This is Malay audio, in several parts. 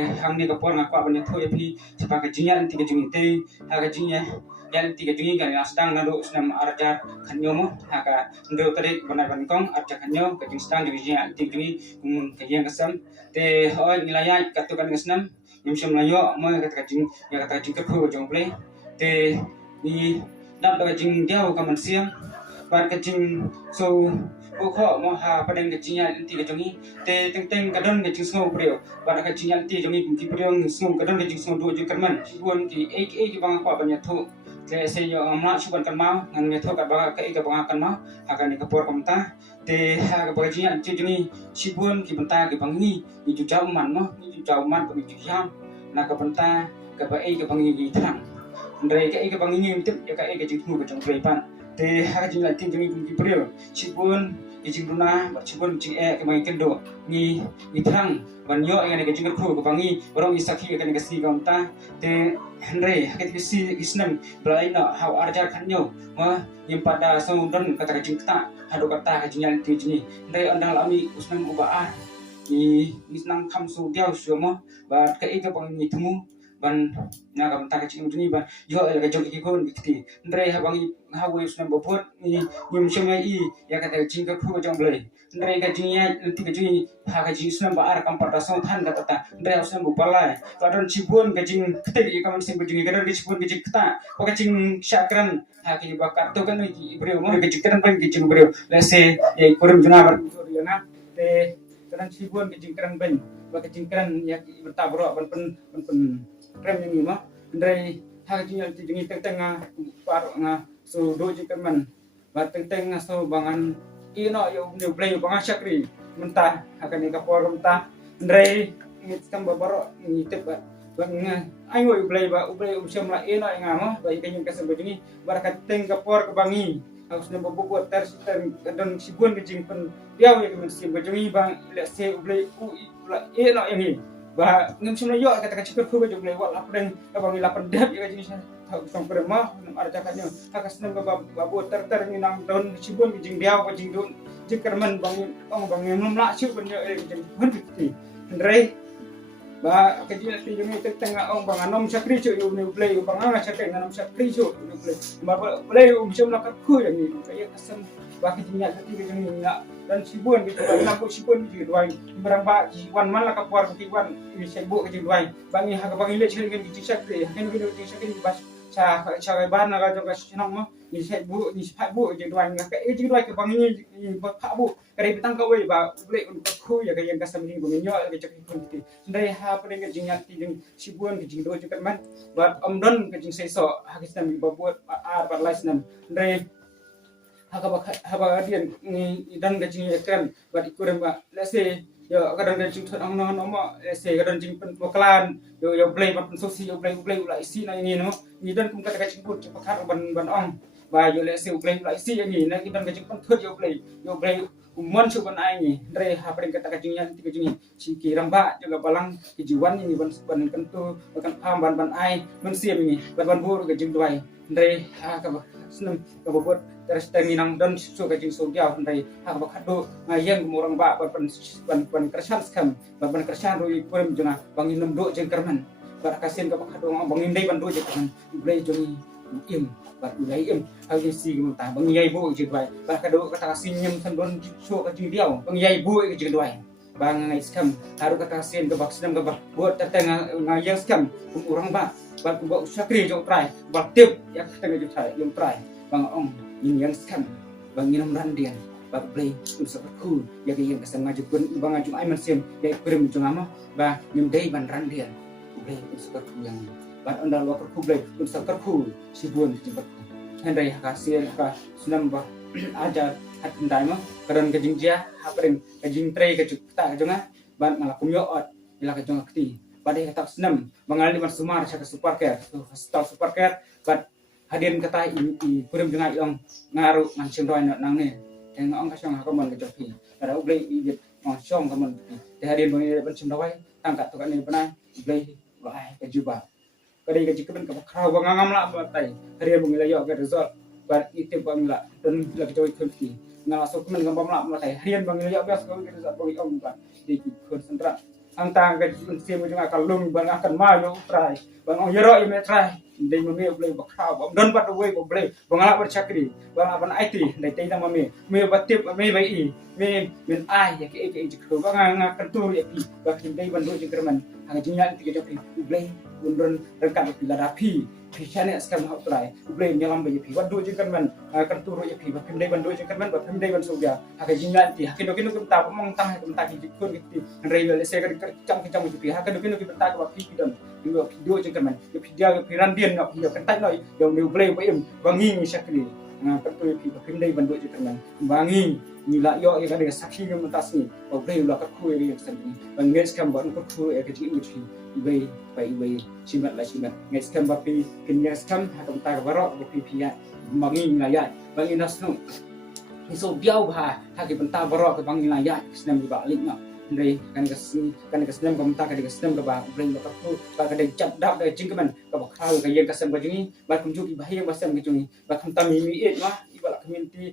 hang ni kapor ngakwa banyak tu epi sepakai jinyan 3 jungi te haga jinnya yan 3 jungi kan sedang nado senam arjar kanyo mo haga ndo tadi benar kong arjar kanyo ke jing sedang jungi jinnya 3 jungi kajian kesam te hoy nilai katukan senam yang semlayo mo kata jing ya kata jing kerku jong play te ni dap ka jing diau ka man siang par ka jing so kho mo ha padang ka jing ya 3 jungi te teng kadon ka jing snow prio bar ka jing ya 3 jungi ki prio snow kadon ka jing snow do jing karman buon ki ki bang kwa banyak tu te se yo ma suban kan mau ngan me thok ka ba ka bang kan mau akan ni kapor kamta te ha ka ba jing ya 3 jungi sibuan ki benta ki bang ni ju jauh man mo ni ju jauh man ko ju yang na ka benta ka ba ka bang ni thang ndai ka bang ni tip ya ka jing mu ka jong play pan te ha jing la tin jing ki prio sibuan jing runa ba sibuan jing ka bang kendo ni thang ban yo nga ni ka jing ku ka bang ni borong isaki ka ni ka si kamta te Henry hakit kisi isnem belai na hau arjar kanyo ma yang pada saudon kata kajing kata hado kata kajing yang ti jini Henry andang lami usnem ubaa ni nang kam su diau sumo ba ka ika bang ni temu ban na ka ta kajing jini ba yo ka jong ki kon kiti Henry ha bang hau usnem bopot ni yum shemai ya kata kajing ka ku jong belai Henry kajing ya ti kajing ha kajing usnem ba ar kam pada sau than kata Henry usnem bupalai kadon cibun kajing ketik ka man sim kajing kadon cibun kajing kata ko kajing syakran ha ki bakat to kan ki brio mo kajing kan ban kajing brio lese ya kurum juna bar na te kadon cibun kajing kan ban ba kajing kan ya bertabro ban pen rem ni ma Henry ha kajing ya kajing teng par nga so do jikan man ba teng so bangan ino yo play bangan syakri mentah akan ni kapor mentah Henry ngit kam babaro ngitip ba bang ai ngoi play usam la eno ngamo ba ikanyum kasem bajungi barakat teng kapor kebangi harus na bobot tar dan sibun kejing pen diaw ya kemen sim bajungi bang let's say play la eno ini ba ngem sum yo kata kacipet ku bajung play wal apeng abang ila pendap ya kejing song perma arja kanyo hakas na babot tar ni nang don sibun kejing diaw kejing don jikerman bang ngem la siu ben kejing hun ti Henry ba kejil ti jumi tengah bang anom sakri chu yu ni play bang anga sakri anom sakri chu ni play ba play macam nak ku yang ni kaya kasam ba kejinya ti jumi na dan sibun gitu lampu sibun gitu doai barang ba wan man la kapor ki wan ni sibuk kejil doai bang ha ka bang ile chil kan kejil sakri kan video kejil sakri bas cha ban na ga jo ka sinong mo ni sibuk ni sibuk kejil doai ka kejil doai ka bang ni ba bu kare bitang ka we ba play un ku ya kaya kasam ni bang nyo ke cak kun ti ndai ha pring ke jingat ti jing sibuan ke jing do jukan man bat omdon ke jing seso hakis nam babot ar par lais nam ndai ha ba hadian ni dan ke jing ekran bat ikurem ba lese yo kadang ke jing thon ong no mo lese kadang jing pen pokalan yo play bat sosi yo play la isi na ni no ni dan kum kata ka jing put pakar ban ong ba yo lese play la isi ni na dan ke jing pen thot yo play umon suban ai ni Andre ha paling kata kajingnya ti kajingi si kiramba juga balang kijuan ini ban kentu bahkan ban ai men siam ini ban bur kajing duai Andre ha ka seneng ka bobot terus terminang dan su kajing so dia Andre ha ka khado ngayeng orang ba ban kersan skam ban kersan rui pun jona bangin nem do jeng kerman bar kasen ka khado bangin dai ban do jeng kerman blai jongi im bat ulai im hal si ta bang yai bu je doi ba ka do kata sinyem san don so ka jing diau bang yai bu ke je doi bang ngai skam haru kata sin ke baksinam ke bak buat tatang ngayang skam orang ba ku ba usakri jo trai ba tip ya kata jo trai yang trai bang ong yang skam bang minum randian ba play tu sa ku ya ke yang kasam ngaju pun bang ngaju ai man sim ya kirim jo ngama ba nyem dei ban randian play tu sa ku yang ban andal wa ku play tu sa ku sibuan jibat Henry hasil ka senam ba aja hat ndai mo karon ka jingjia hapren ka jingtrai ka cukta jonga ban ngala kumyo ot ila ka jonga kti badai ka tak senam bangali ban sumar sa ka supercare hospital supercare bat hadien kata i purim jonga yang ngaru ngan sindoi nang ne teng ong ka song ha ko mon ka jopi ada ublei i ngong song ka mon te hadien ban sindoi tangkat to kan ni panai ublei lai ka juba kadai ka jikben ka khaw bangangam la batai harian bungila yo ka result bar itip bangla dan la joy kunti ngala so kemen ngam la batai harian bangila yo bias ka result bagi om ba di konsentra angtang ke sim jung akan lung bang akan mayo trai bang on yero ime trai dei mami boleh bakau bang don pat we boleh bang ala bercakri bang apan IT dei tei tang mami me batip me bai i me min ai ya ke jikro bang akan tur ya pi bang dei bandu jingkerman hang jinya ti ke pi boleh undon rekan pi ladapi Pichane skam hau trai boleh nyalam bai pi bandu jingkerman akan tur ya pi bang dei bandu jingkerman bang dei ban suga hang jinya ti hakin dokin kum ta mong tang kum ta ki jikun ki rei le se cam pi hakin dokin kum ta ka pi don video jingkerman video piran dia ngap dia kentai noi yang new play em bangi ni sakri pertu pi bang dei bandu jingkerman bangi ni la yo ya kada sakhi ngam tasni au play la ka khu ya sen bang nges kam ban ko khu ya ke ji uchi ibai bai simat la simat nges kam ba pi kinya skam hakam ta barok pi pi ya bangi ni la ya bangi nasnu so biau ba ha ke benta barok ke bangi la ya senam di balik ngap dari kan SNEM komentar kan SNEM ke bah bring ke tu bah kadang cat dak dari jingkeman ke bah kau ke yang kasem bajungi bah kunjuk bahaya basem kejungi bah kentam mi mah ibala community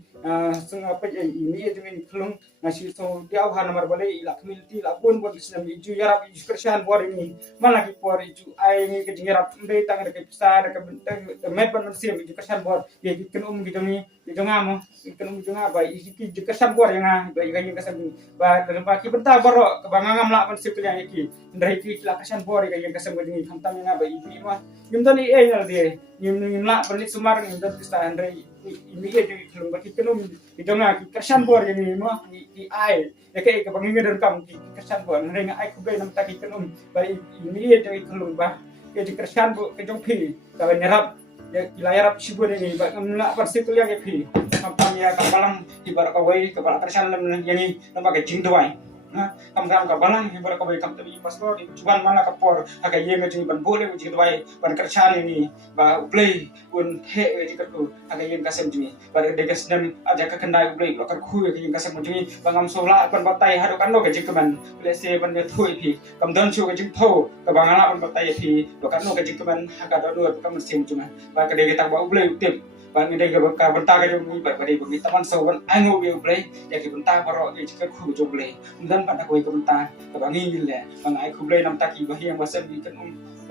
seng apa ini jungi kelung nasi so dia ha nomor boleh ila community la pun buat SNEM iju yarap iju kersian buat ini mana ki por iju ai ni ke jingarap ndai tang ke besar ke benteng met ban sim iju kersian buat ye kenum kejungi jongamo kenum jonga bah iju kersian buat yang bah yang kasem bah dalam ki bentar barok kebangangam lah pan sipil yang iki ndai ki la kasan bor ga yang kasam gini khamtam nga ba ibi ma nim tani e ngal de nim la pan sumar nim dan kista ndai ini e jadi kelung ba ki kenum idonga ki kasan bor yang ni ma ki ai ya ke banginga dan kam ki kasan bor ndai nga ai ku be nam ta ki kenum ba ini e jadi kelung ba ke di kasan bo ke jong pi ka nyarap ya layarap sibur ini ba ngamla pan sipil yang pi kampanye kapalang ibarat kawai kepala kasan lam yang ni nampak ke JINGDUWAI kam ka balang ibarat kawai kam tabi paspor cuban mana kapor aga ye ngajing ban boleh JINGDUWAI ban kerjaan ini ba play un he jika tu aga ye kasem jimi bar de SNEM aja ka kendai play lo ka khu ye kasem jimi bangam sola ban batai hadu kan lo ka jingkeman lese ban de thui pi kam dan chu ka jingpho ka bangala ban batai pi lo kan lo ka jingkeman aga do kam sim juma ba ka de ta ba play tip bang ini ke bentar ke jom ni bagi teman sawan ango dia play ya ke bentar baru dia jika ku jom play dan pada kau ke bentar ke bang ini le bang ai ku play nam taki bahi yang basal di kan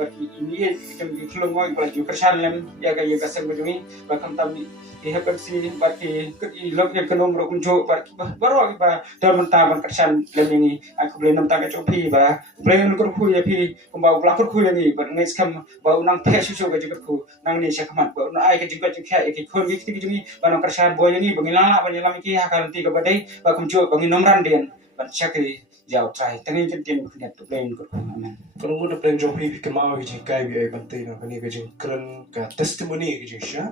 bagi ini kan di kelong ngoi bagi kersan lem ya ke kasem bajungi bakam tam di hakan si bagi ke ilok yang kenom ro kunjo bagi baru ba dan bentar ban kersan lem ini aku play nam taki copi ba play nu ku ya pi kumbau pelakon ku ni bang ngai skam ba unang phe susu ke jika ku nang ni sakamat ba ai ke jika jika ki khon ki ti jumi ban kersan boy ni bangila banyalam ki hakal ti ka badai ba kumjo bangin nomran den ban chakri jauh try tangi jentin kunyat tu plain ko amen kalau mau plan job ni fikir mau ke kai bi ai bantai na kani ke jing keren ka testimony ke jing sha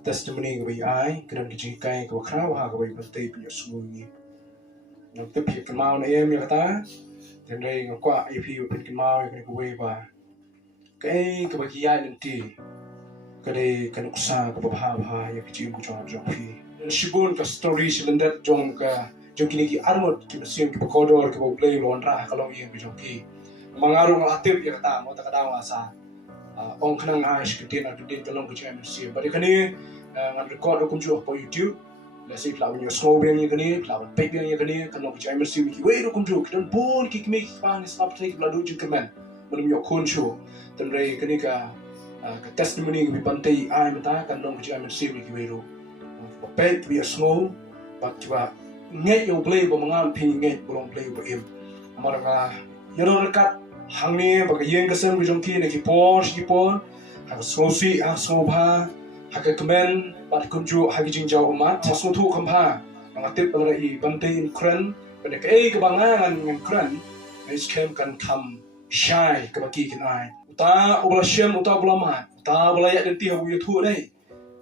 testimony ke bi ai keren ke jing kai ke khra wa ke bi bantai bi asmu ni nam te fikir mau na em ya kata dan dai ngakwa if you fikir mau ke ko we ba kai ke ba ki ya nanti kadai kan uksa ke ba ya ke jing ku job fi shibun ka story silendat jong ka jom kini ki armot ki mesin ki kodor ki play lonra kalau yang ki joki mangarung aktif ya kata mau tak ada masa ong kenang aish ki tin kalau ki jam mesin bari kani ngan record ko jo po YouTube la sip la unyo slow ben ni kani la pe ben ni kani kalau ki jam mesin ki we ro ko jo ki don bon ki me ki pan stop take la do ju kemen belum yo kon show dan re kani ka testimony ki pantai ai mata kan don ki jam mesin ki we ro pe we slow but ngai yo play bo mangan phi ngai bolong play bo em amara nga yero rekat hangni ba yen kasem bi jong ki ne ki por ha so si ha so bha ha ka kemen ba kun ju ha ki jing jaw ma cha so thu kham pha nga tip ba ri ban te in kran ba ne ke ka bangan ngan kran ai scam kan kam shy ka ba ki kin ai uta ubla shem uta ubla ma ta ubla ya den ti ha wi thu dai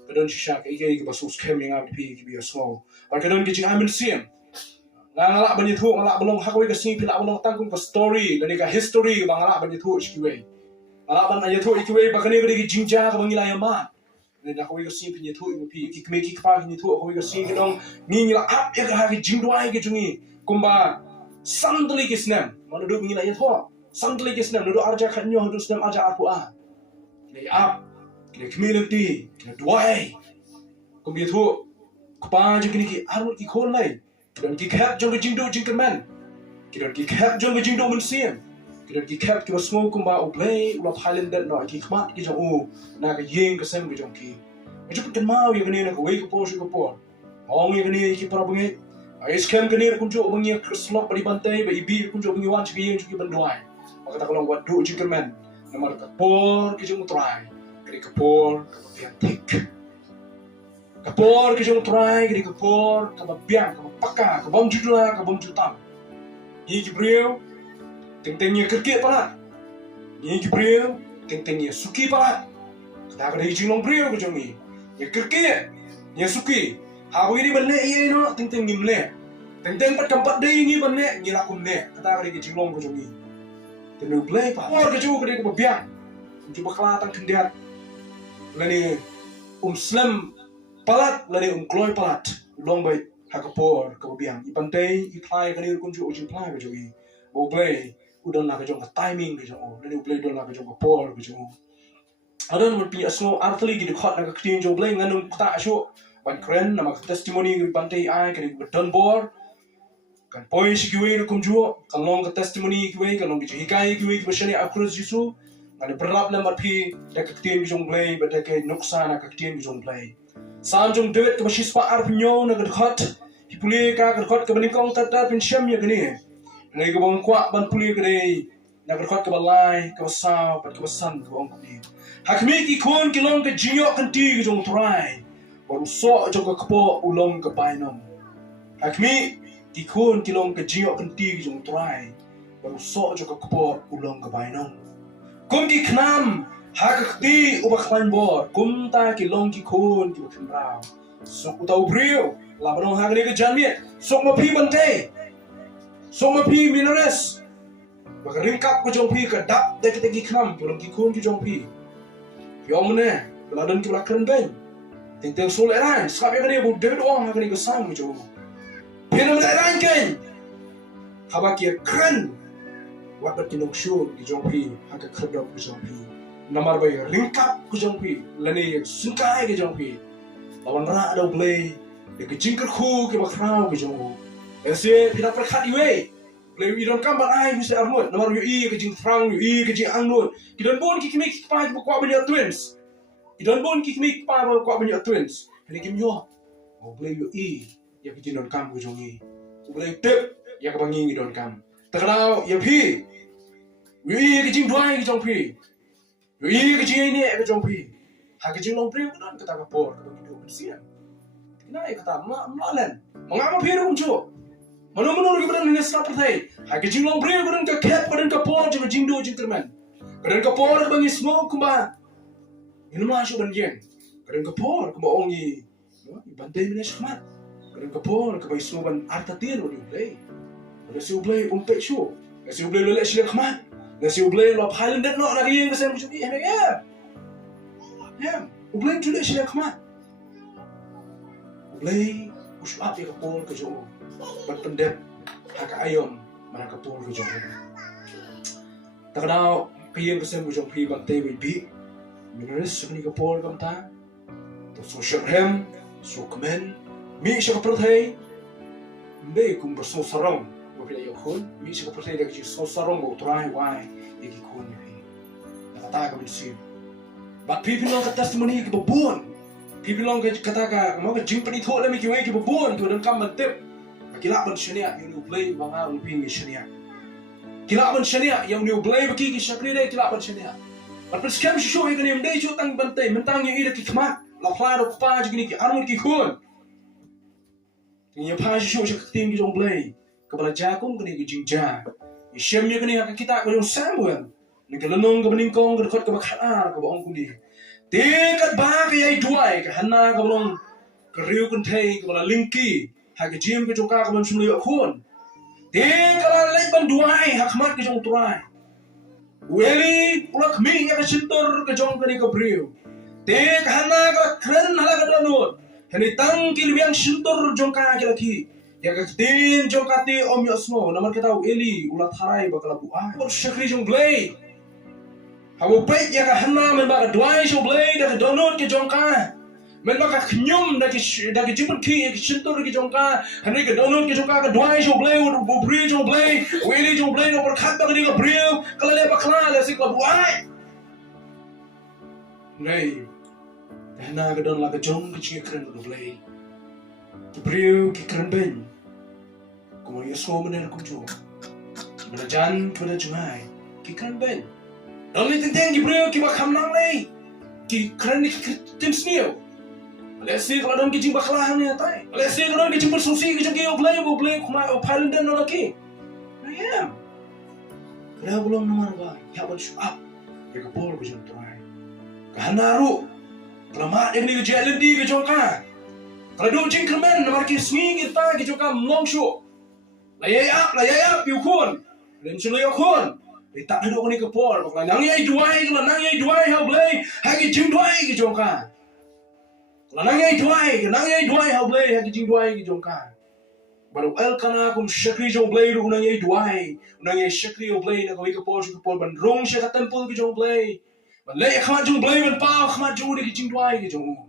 kadon shisha ke basus scam yang abi ki bi small ba kadon ki jing amen sim ngala ban thu ngala belong ha ko ke sing pila belong tangkung ko story dan ka history ba ngala ban thu ki we ngala ban ya thu ki we ba kani ki jingja ka bangila ya ma ne na ko ke sing pin thu pi ki me ki pa ki thu ko ke sing ki dong ni ngila ap ya ka ki JINGDUWAI ke jungi kumba sandli ki SNEM ma du ngila ya thu sandli ki SNEM du arja khanyo du SNEM arja aku a le ap le community le duai ko bi thu ko pa je ki arut ki khol lai dan ki khap jong jingdu jingkeman Kita ki cap jong jing do men siam. Kita ki cap ki smoke kumba u play u pilot that no ki khmat ki jong u na ka yeng ka sem ki jong ki. Macam kan mau yang ni nak wake up shu ka por. Ong yang ni ki para bengi. Ai scam kan ni kun jo bengi slot bari bantai ba ibi kun jo bengi wan chi yeng ki banduai. Maka tak long wadu jingkerman. Nama ka por ki jong try. Kri ka por ka pian tik. Ka por ki jong try kri ka por ka biang ka paka ka bom judla ka bom jutam. Ni ki breu teng-tengnya kerkit pala. Ni ki breu teng-tengnya suki pala. Kita ka dei jinglong breu ka jong ni. Ya kerkit ya suki. Ha begini balik ye no teng-teng ni mle. Teng-teng pat kampat dei ni balik ni lakum ne. Kita ka dei jinglong ka jong ni. Tenu play pa. Por ke juga dia kebiang. Cuba kelatan kendiat. Lani slam palat lani kloy palat. Long baik hakapor kebiang. Ipantai iklai kan dia kunju Jingphla ke jogi. Mau play udah nak ke jong timing ke jong. Lani play udah nak ke jong por ke jong. Ada nama pi asno artli gitu khot nak ke jong play nganum tak asyo. Ban keren nama testimoni ipantai ai kan beton bor. Kan poin si kiwe kum juo kan long ka testimony kiwe kan long ki hikai kiwe ki bashani akrus jisu kan berlap lambat pi dak ktien ki jong play ba dak nuksa na ka ktien ki jong play sam jong devet ka bashis pa ar pinyo na ka khot hi puli ka khot ka bani kong tat pin sham ya gani ngai ka bong kwa ban puli ka dei na ka khot ka balai ka saw pat ka san ka ong ni hakmi ki khon ki long ka jinyo kan ti ki jong try baru so jong ka kpo ulong ka painom hakmi di khun ki long ka jiok kan ti jong try baru so jo ka kpo ulong ka bainong kum ki knam ha ka ti u ba khlan bor kum ta ki long ki khun ki ba khn rao so u tau brio la ba ha ka janmiet so ma phi ban te so ma phi minores ba ka ring kap ko jong phi ka dap de ki knam ki long ki khun ki jong phi yom ne la dan ki la kren ben ting teng so le ran skap ya ka ni bu de ong ha ka ni ka sang ki jong Pinam na rankin. Haba kia kren. Wat bat kinong show di jongpi haka kredok di jongpi. Namar bay ringkap ku jongpi. Lani sungkai ke jongpi. Lawan ra ada play. De ke jingker khu ke bakrau ke jongpo. Ese pina perkhat iwe. Play idon kambat ai bisa armut. Namar yu i ke jingfrang yu i ke jing angnut. Kidon bon ki kimi ki pa ki kwa banyak twins. Kidon bon ki kimi ki pa kwa banyak twins. Ini kim yo. Oh play yu i. Ya kita don kam ke jongi, boleh tip ya ke bangi don kam. Terkenal ya pi, wi ke JINGDUWAI ke jong pi, wi ke jing ini ke jong pi. Hak ke jing long pi don kata kapor ke bangi do bersian. Kena ya kata melalan, mengapa pi dong jo? Manu ke badan ini serap pertai. Hak ke jing long pi don ke cap don kapor jo jingdo jingterman. Don kapor ke bangi smoke kumba. Ini masuk banjeng. Don kapor kumba ongi, bantai mina shmat. Kadang kapor ka bay suban artatir o play. Kada si ublay umpet syo. Kada si ublay lolek sila khmat. Kada si ublay lo phalin dat no nagiyeng ka sa mo juki ya. Ya, ublay julek sila khmat. Ublay usap ya kapor ka jo. Bat pendep haka ayom mana kapor ka jo. Takadaw kiyeng ka sa mo juki bantay bi. Minores ni kapor kam ta. To so sharhem, so komen. Mi siya kapatay, hindi kung berso sarong, wapila yung kun, mi siya kapatay dahil so sarong mo try why yung kun yung nakataga mo But people long ka testimony kibabuan, people long ka kataka mga Jingphla ito lang kiway kibabuan, kung ka magtip, kilaban siya niya yung play mga ulping siya niya, kilaban siya niya yung play baki siya krida kilaban siya niya. But pas kam siya yung ganyan day siya tang bantay, mentang yung ida kikmat, laplado pa jigini ki armon ki kun. Ini apa sih show seketim di jongplay, kepala jagung kini jingja, isyamnya kini hak kita kau yang samuel, ni kelenong kebeningkong kedekot kebakar kebawang kundi, dekat bagai duai kehana kebenong keriu kentai kepala lingki, hak jim kejoka kebenong semua akun, dekat leban duai hak mat kejong tuai, weli ulak mi yang kesentor kejong kini kebriu, dekat hana keren hala kedanut. Hani tangkil biang sentor jongka lagi, ya ketin jongkati om yosmo, namar kita eli ulat harai bakal abu or syakri jong blay, hawo baik ya kahana membak duai jong blay dah donut ke jongka, men maka knyum daki jimun ki shintor ki jongka hani ke donut ki jongka ka dwai jo blay bo bri jo blay weli jo blay no por khat ba ni ka bri kala le ba khla le sik la buai nei na ka don la ka jong ki chi kren do blay ki bri ki kren ben ko ye so men ko jo mana jan ko da jumai ki kren ben don li teng ki bri ki ba kham nang le ki kren ni ki tim snio let's see kalau kita jumpa kelah ni atai. Let's see kalau kita jumpa susi kita jumpa play kumai pilot dan orang lagi. Ya. Kalau belum nomor apa, ya buat show up. Ya kepol kita TRAI. Kahanaru. Kalau mak yang ni jalan di kita jumpa. Kalau dua jingkemen nomor kismi kita jumpa long show. Layar up yukun. Dan sila yukun. Tak ada orang ni kepol. Kalau nang yai duai how play. Hagi JINGDUWAI kita jumpa. Nang yai duai how blay hagi JINGDUWAI ki jongka baru el kana kum shakri jo blay ru nang yai duai nang yai shakri o blay na ko ikapol ban rong she ka temple ki jo blay ban le khmat jo blay ban pa khmat jo ki JINGDUWAI ki jong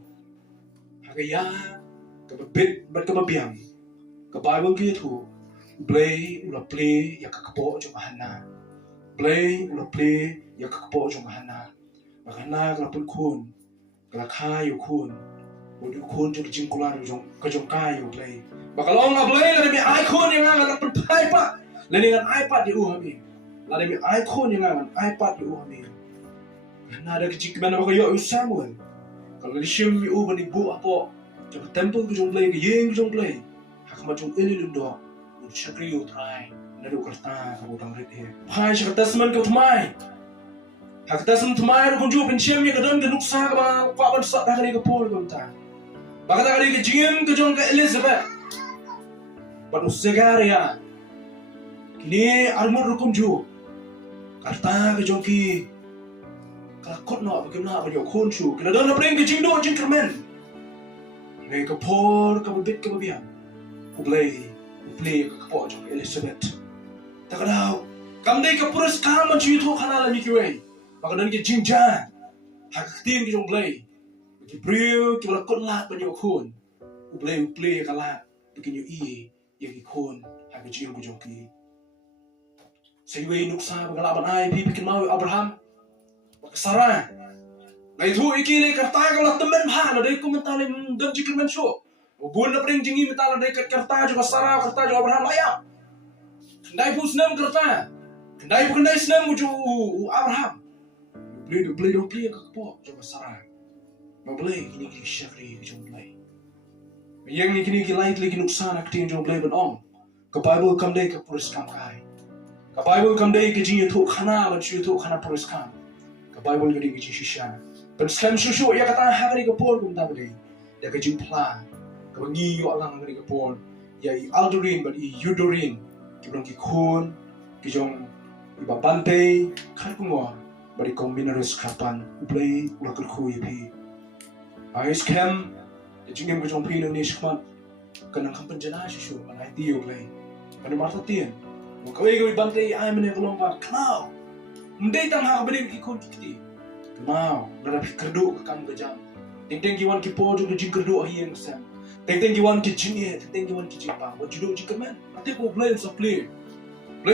haga ya ka bit ban ka biam ka bible ki thu blay ula play ya ka kapo jo hana blay ula play ya ka kapo jo hana makana ka pun khun ka kha yu khun Udah kun jadi jingkulan kejong kayu play. Bakal orang play lah demi icon yang akan pentai pak. Lain dengan iPad di kami. Lah demi icon yang akan iPad di kami. Karena ada kecik mana bakal yuk Samuel. Kalau di sim di bani bu apa. Jadi temple kejong play ke yeng kejong play. Hak macam ini lendo. Udah syakri TRAI. Nado kerta kamu tang red here. Hai syakta semen kau tumai. Hak tasem tumai ru kunju pensiam ya kadang genuk sa ka pak ban sak dah ke pol kau ta. Baka kali ke jingem ke jong ke Elizabeth. Ban usagaria. Kini armur rukum ju. Karta ke jong ki. Kakot no bagaimana apa yo konsu. Kena dona pring ke jingdo jingkermen. Ngai ke pol ke bibit ke babian. Uplay ke po jong Elizabeth. Takadau. Kamdai ke purus kaman cu itu kanala mikiwe. Baka dan ke jingjan. Hak tim ke jong play. Brio kita lakon lah banyak kun, uplay kalah bikin yang ikon habis jing kujoki. Sebagai nuksa pengalaman ai bikin mau Abraham, Sarah. Ngai tu ikile kerta kalau temen ha ada komentar yang dan jikir menso. Bun na pring jingi mental ada kerta juga Sarah kerta juga Abraham layak. Kendai pun SNEM kerta, kendai SNEM uju Abraham. Play ke po juga Sarah. Mablay kini syakri jong play. Yang ni kini light lagi nuksan ak tin jong play ban ong. Ka Bible kam day ka puris kam kai. Ka Bible kam day ke jing tu khana ban chu tu khana puris kam. Ka Bible gadi ke shisha. Ban slam shushu ya kata hari ka pol kum tabli. Ya ka Jingphla. Ka bangi yo alang ngari ka pol. Ya I aldurin ban I yudorin. Ki bang ki khun ki jong iba bante khat kumwa. Bari kombinarus kapan play ulakul khu yipi. Ais kem, jingem kejong pinang ni shkman, kanang kampan jana shishu, manai tiyo play, kanang marta tiyan, mukaway gawin bantay ay manay kalong pa, kanaw, hindi tang hakabalim ikon kikiti, kanaw, narapi kerdo kakam gajam, ting kiwan ki po jung jing kerdo ahiyang sam, ting kiwan ki jingye, ting kiwan ki jingpa, what you do jingkaman, ati ko play sa play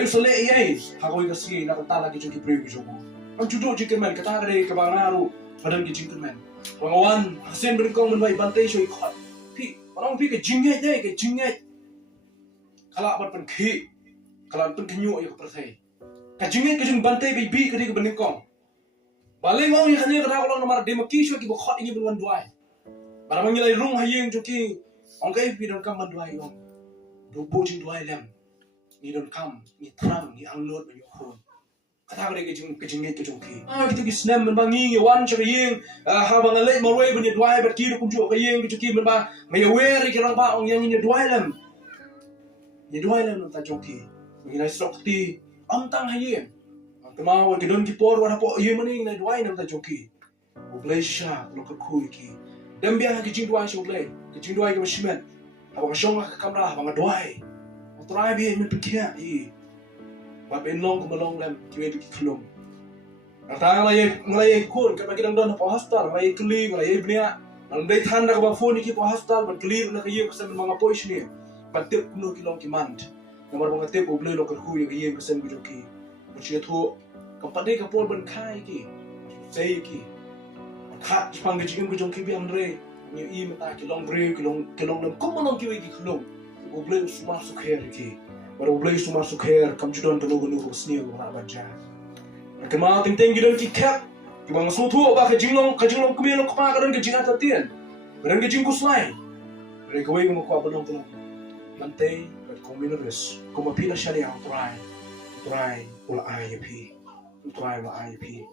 sa le ay, hakaway kasi nakatala ki jung ki pray ko jung mo, ang judo jingkaman, katagare kabangaro, padang ki jingkaman. Pengawan hasen berkong menwai bantai show ikut. Pi, orang pi ke jingai deh, ke jingai. Kalau apa pun ki, kalau pun kenyu ya kepercayai. Ke jingai ke jing bantai baby ke dia ke beningkong. Balik mau yang kena kalau nomor demo ki show ki bokot ini berwan duai. Barang mengilai rung hayeng joki, orang kaya pi don kam banduai dong. Dobo jing duai lem. Ni don kam, ni tram, ni anglot banyak kon. Kata ke jingai ke jongki. Kita ki SNEM menbangi wan cari yeng. Habang alek marway punya duai berkiri kunjuk ke yeng ke joki menba. Mayaweri ke orang pa yang ini duai lem. Ni duai lem tak jongki. Menginai sokti amtang hayeng. Kemau ke don ki por wana po yeng meni ngai duai lem tak jongki. Ublay sha lo ke kui ki. Dem biang ke jing duai sha ublay. Ke jing duai ke masimen. Habang syong ke kamera habang duai. TRAI bi men pekia i. Buat benong ke melong lem kiwe di kelung. Kata ngalai kun kat bagi dang don apa hostel ngalai keli ngalai bnia Andai tanda ka phone ki pa hospital ban clear na kayo kasi mga pois ni. Patip kuno kilong ki mand. Namar mga tip oblay lo kerku yang kayo kasi mo ki. Musia tho kampade ka pol ban khai ki. Say ki. Khat pang ki jing ko jong ki bi andre. Ni I mata kilong bre kilong nam kumonong ki ki kilong. Oblay sumar sukher ki. Bar oblay sumar sukher kam judon tano gunu ko sni ko na banja. Kema ting gidon ki khat. Kibang sutu ba ka jinglong kumelo ka ka ka jingat atien. Berang ka jing kuslay. Berang kaway mo ko abanong ko. Mantay at kuminores. Kumapila siya niya try. Try ula IAP. Try ula IAP.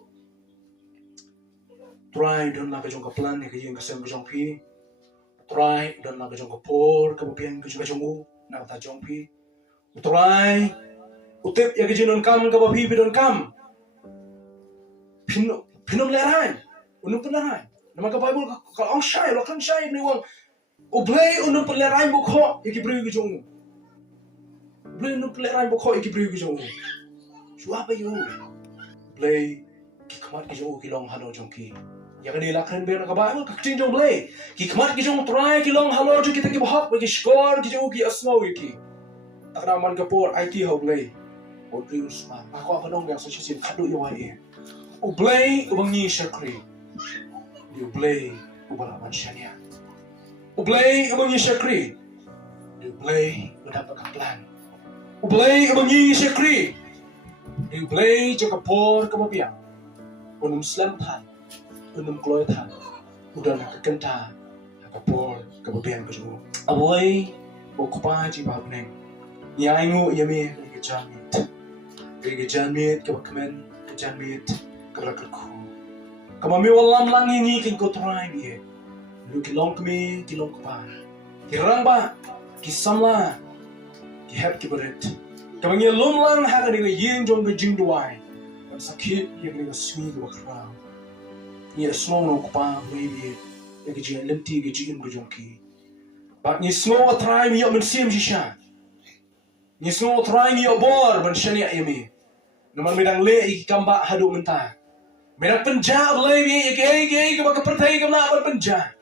Try don na ka jong ka plan ni ka jing ka sem jong pi. Try don na ka jong ka por ka mapian ka jong u na ta jong pi. Try utip ya ka jing don kam ka ba pi don kam. Pinom lerahan, unum penerahan. Nama ka Bible kalau orang syai, lo kan syai ni wang. Oblay unum penerahan bukho, iki beri ke jong. Oblay unum penerahan bukho, iki beri ke jong. Suah apa yo? Oblay ki kamat ke jong kilong halo jong ki. Yang ni lakhan ber ka Bible ka jing jong oblay. Ki kamat ke jong try kilong halo jong kita ki bahak bagi skor ki jong ki asno iki. Tak naman ka por IT oblay. Oblay usma. Ako apa dong yang sosial kadu yo ai. Oblay ubang ni syakri. Di oblay ubang manusia. Oblay ubang ni syakri. Di oblay mendapat kaplan. Oblay ubang ni syakri. Di oblay jaga por kemabiang. Unum slam tan. Unum kloy tan. Udah nak kenta. Nak por kemabiang kejumu. Aboy bokupa ji babneng. Ni aingu yami ke jamit. Ke jamit ke bakmen ke jamit. Kerku, kami walam langi ni kin ko try biye. Lu kilong kami kilong kupa. Kirang ba, kisamla, ki hep ki beret. Kami ngi lum lang ha ka ni yin jong ke JINGDUWAI. Kan sakit ye ni smi do kra. Ni smong no kupa biye. Ye ki jin lenti ki jin ko jong ki. Ba ni smong try mi yo men sim jisha. Ni smong try mi yo bor ban shani ayami. Naman midang le iki kamba hadu mentah. Merah penjab lagi, ke baka pertai ke mana penjab.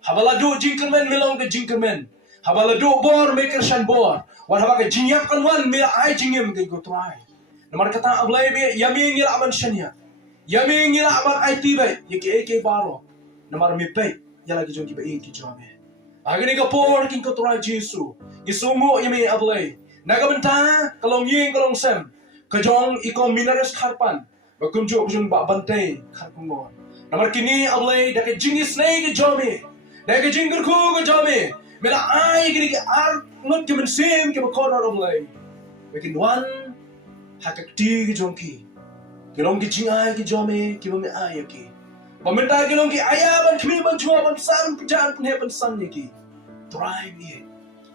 Habala do jingkermen milong ke jingkermen. Habala do bor maker shan bor. Wan habaka jingyap kan wan mila ai jingyam ke go try. Namar kata ablay be yami ngila aman shania. Yami ngila aman IT bay ke baro. Namar mi pay yala ki jongi bay ki jome. Agani ka por kin ko try Jesu. Isumo yami ablay. Nagamenta kalong ying kalong sem. Kajong ikom minares karpan. Bakum jo kujung ba bantai kharkungon. Namar kini ablay da ke jingis nei ke jome. Da ke jingger ku ke jome. Mela ai ke ar ngot ke mensim ke bakor ablay. Bakin wan hakak ti ke jongki. Kelong ke jingai ke jome ke bame ai ke. Pamenta kelong ke ayaban khmi ban chua ban san pujan pun he ban san ki. Try bi.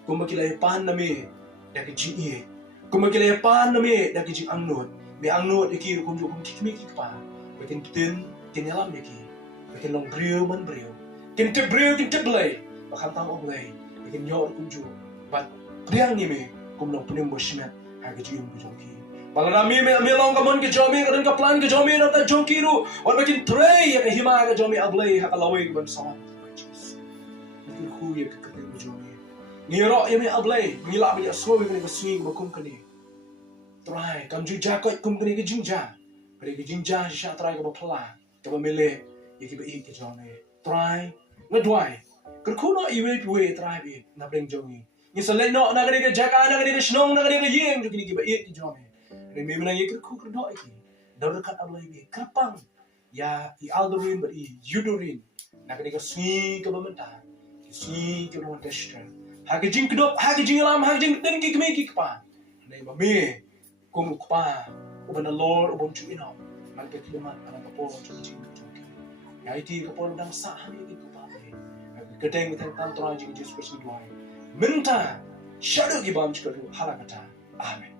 Kumakilay pan nami da ke jingi. Kumakilay pan nami da ke jing angnot. Be angnot iki kum jo kum kikmi kikpa. Bakin tin tinyalam iki. Bakin long brio man brio. Kin te brio kin te blay. Bakan tam oblay. Bakin nyor kum jo. Bat priang ni me kum long punim bosmet ha ke jim bu jongki. Balarami me long kamon ke jomi kadan ka plan ke jomi na ta jongki ru. Wan bakin TRAI ya ke hima ke jomi ablay ha kalaway ban sawan. Bakin khu ya ke katen bu jomi. Ngiro ya me ablay. Ngila bi aswo ke ni swing bakum kani. TRAI, kam juja kau kum kini ke jingja, kini ke jingja sisa TRAI ke bapala, ke bamile, ye ke bei ke jome. TRAI, ngeduai, kerkuno iwe piwe TRAI bi, na bring jongi. Ni seleno na kini ke jaka, na kini ke snong, na kini ke yeng, kini ke bei ke jome. Kini memang ye kerku kerdo iki, dah dekat ablay bi, kerpang, ya i aldorin ber i yudorin, na kini ke sui ke bamenta, sui ke bamenta. Hagi jing kedop, hagi jing lam, hagi jing den ki kemi ki kepan. Nei mami. Kum kupa, uban Lord ubon cu ino, malpe kilemat anak kapolo cu jing cuki. Ya iti kapolo dang sahan ini kupa be. Kedeng kita tam TRAI jing Jesus Kristus duai. Minta shadow gibam cikadu halakata. Amin.